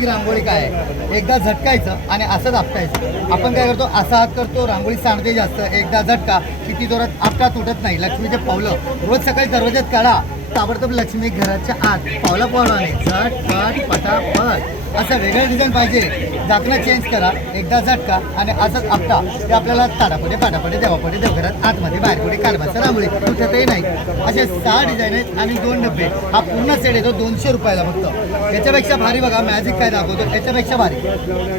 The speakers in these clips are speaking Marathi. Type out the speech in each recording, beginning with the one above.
मॅजिक रांगोळी काय आहे, एकदा झटकायचं आणि असंच आपटायचं. आपण काय करतो, असा हात करतो, रांगोळी सांडते जास्त. एकदा झटका किती जोरात आपटा तुटत नाही. लक्ष्मीचे पावलं रोज सकाळी दरवाज्यात काढा, ताबडतोब लक्ष्मी घराच्या आत पावला नाही, झटपट पटापट. असं वेगळं डिझाईन पाहिजे, झाकणं चेंज करा, एकदा झटका आणि असंच आपटा. ते आपल्याला ताडापटे पाटापटे देवापटे देवघरात आतमध्ये बाहेर कुठे काढवायचं रांगोळी तुटतही नाही. असे 6 डिझाईन आहेत आणि 2 डबे. हा पूर्ण सेट येतो 200 रुपयाला फक्त. याच्यापेक्षा भारी बघा मॅजिक काय दाखवतो, याच्यापेक्षा भारी,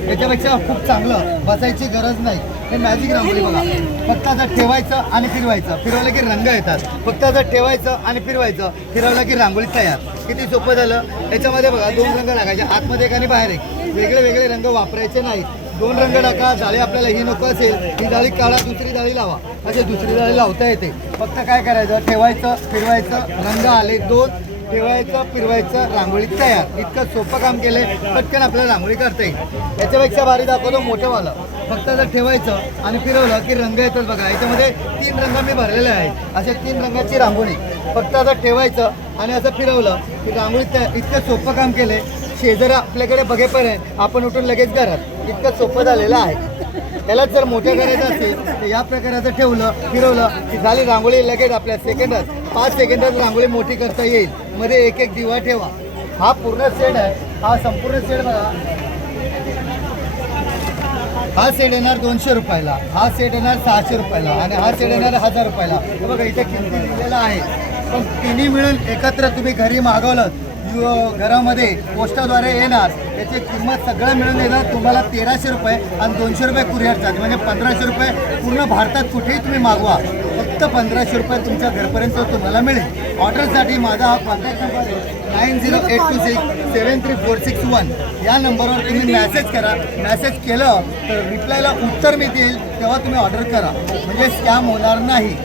याच्यापेक्षा खूप चांगलं, बसायची गरज नाही. हे मॅजिक रांगोळी बघा, फक्त आता ठेवायचं आणि फिरवायचं, फिरवलं की रंग येतात. फक्त आता ठेवायचं आणि फिरवायचं, फिरवलं की रांगोळी तयार. किती सोपं झालं. याच्यामध्ये बघा 2 रंग टाकायचे, आतमध्ये एक आणि बाहेर एक. वेगळे वेगळे रंग वापरायचे नाहीत. 2 रंग टाका. जाळी आपल्याला ही नको असेल, ही जाळी काढा, दुसरी जाळी लावा. असे दुसरी जाळी लावता येते. फक्त काय करायचं, ठेवायचं, फिरवायचं, रंग आले 2, ठेवायचं, फिरवायचं, रांगोळी तयार. इतकं सोपं काम केलंय, पटकन आपल्याला रांगोळी करता येईल. याच्यापेक्षा भारी दाखवतो मोठंवालं. फक्त जर ठेवायचं आणि फिरवलं की रंग येतात बघा. याच्यामध्ये 3 रंग मी भरलेले आहेत. असे 3 रंगाची रांगोळी. फक्त आता ठेवायचं आणि असं फिरवलं की रांगोळी इतकं सोपं काम केलंय. शेजारी आपल्याकडे बघेपर्यंत आपण उठून लगेच घरात. इतकं सोपं झालेलं आहे. त्याला जर मोठं करायचं असेल तर या प्रकाराचं ठेवलं, फिरवलं की झाली रांगोळी. लगेच आपल्या सेकंदात 5 सेकंदात रांगोळी मोठी करता येईल. मध्ये एक एक दिवा ठेवा. हा पूर्ण सेट आहे. हा संपूर्ण सेट बघा. हा सेट येणार 200 रुपयाला, हा सेट येणार 600 रुपयाला आणि हा सेट येणार 1000 रुपयाला. हे बघा इथे किमती दिलेला आहे. पण तिन्ही मिळून एकत्र तुम्ही घरी मागवलं, घरामध्ये पोस्टाद्वारे येणार. त्याची किंमत सगळं मिळून येणार तुम्हाला 1300 रुपये आणि 200 रुपये कुरिअर चार्ज, म्हणजे 1500 रुपये. पूर्ण भारतात कुठेही तुम्ही मागवा, फक्त 1500 रुपये तुमच्या घरपर्यंत तुम्हाला मिळेल. ऑर्डरसाठी माझा हा कॉन्टॅक्ट नंबर आहे 9082673461. या नंबरवर तुम्ही मॅसेज करा. मॅसेज केलं तर रिप्लायला उत्तर मी देईल, तेव्हा तुम्ही ऑर्डर करा, म्हणजे स्कॅम होणार नाही.